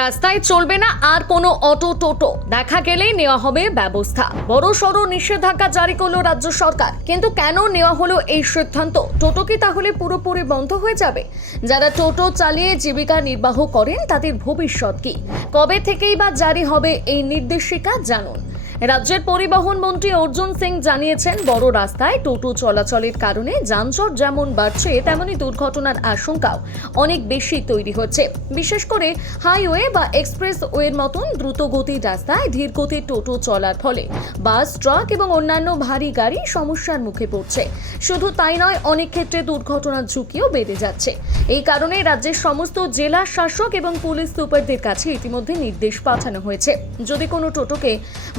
রাস্তায় চলবে না আর কোনো অটো টোটো, দেখা গেলেই নেওয়া হবে ব্যবস্থা। বড়সড় নিষেধাজ্ঞা জারি করলো রাজ্য সরকার। কিন্তু কেন নেওয়া হলো এই সিদ্ধান্ত? টোটো কি তাহলে পুরোপুরি বন্ধ হয়ে যাবে? যারা টোটো চালিয়ে জীবিকা নির্বাহ করেন তাদের ভবিষ্যৎ কি? কবে থেকেই বা জারি হবে এই নির্দেশিকা জানুন। রাজ্যের পরিবহন মন্ত্রী অর্জুন সিং জানিয়েছেন, বড় রাস্তায় টোটো চলাচলের কারণে যানজট যেমন বাড়ছে, তেমনি দুর্ঘটনার আশঙ্কাও অনেক বেশি তৈরি হচ্ছে। বিশেষ করে হাইওয়ে বা এক্সপ্রেস ওয়ের মতন দ্রুতগতির রাস্তায় ধীরগতির টোটো চলার ফলে বাস, ট্রাক এবং অন্যান্য ভারী গাড়ি সমস্যার মুখে পড়ছে। শুধু তাই নয়, অনেক ক্ষেত্রে দুর্ঘটনার ঝুঁকিও বেড়ে যাচ্ছে। এই কারণে রাজ্যের সমস্ত জেলা শাসক এবং পুলিশ সুপারদের কাছে ইতিমধ্যে নির্দেশ পাঠানো হয়েছে। যদি কোনো টোটোকে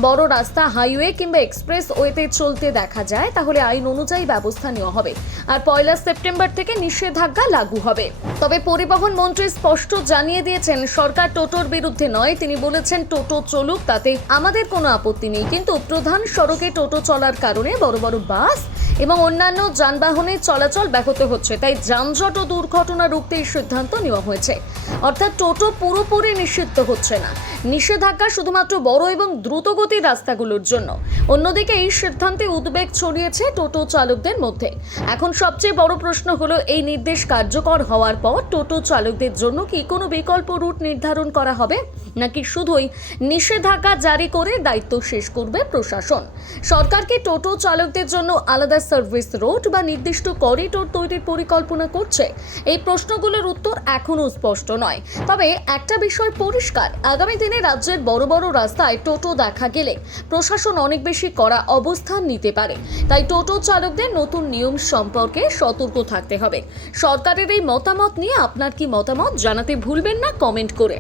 বড় রাস্তা, হাইওয়ে কিংবা এক্সপ্রেস ওয়েতে চলতে দেখা যায়, তাহলে আইন অনুযায়ী ব্যবস্থা নেওয়া হবে। আর 1 সেপ্টেম্বর থেকে নিষেধাজ্ঞা লাগু হবে। তবে পরিবহন মন্ত্রী স্পষ্ট জানিয়ে দিয়েছেন, সরকার টোটোর বিরুদ্ধে নয়। তিনি বলেছেন, টোটো চলুক, তাতে আমাদের কোনো আপত্তি নেই, কিন্তু প্রধান সড়কে টোটো চলার কারণে বড় বড় বাস এবং অন্যান্য যানবাহনের চলাচল ব্যাহত হচ্ছে। তাই যানজট ও দুর্ঘটনা রুখতে এই সিদ্ধান্ত নেওয়া হয়েছে। অর্থাৎ টোটো পুরোপুরি নিষিদ্ধ হচ্ছে না, নিষেধাজ্ঞা শুধুমাত্র বড় এবং দ্রুতগতির রাস্তাগুলোর জন্য। অন্যদিকে এই সিদ্ধান্তে উদ্বেগ ছড়িয়েছে টোটো চালকদের মধ্যে। এখন সবচেয়ে বড় প্রশ্ন হলো, এই নির্দেশ কার্যকর হওয়ার পর টোটো চালকদের জন্য কি কোনো বিকল্প রুট নির্ধারণ করা হবে, নাকি শুধুই নিষেধাজ্ঞা জারি করে দায়িত্ব শেষ করবে প্রশাসন? সরকার কি টোটো চালকদের জন্য আলাদা সার্ভিস রোড বা নির্দিষ্ট করিডোর তৈরির পরিকল্পনা করছে? এই প্রশ্নগুলোর উত্তর এখনো স্পষ্ট নয়। তবে একটা বিষয় পরিষ্কার, আগামী দিনে রাজ্যের বড় বড় রাস্তায় টোটো দেখা গেলে প্রশাসন অনেক বেশি কড়া অবস্থান নিতে পারে। তাই টোটো চালকদের নতুন নিয়ম সম্পর্কে সতর্ক থাকতে হবে। সরকারের এই মতামত নিয়ে আপনার কি মতামত জানাতে ভুলবেন না কমেন্ট করে।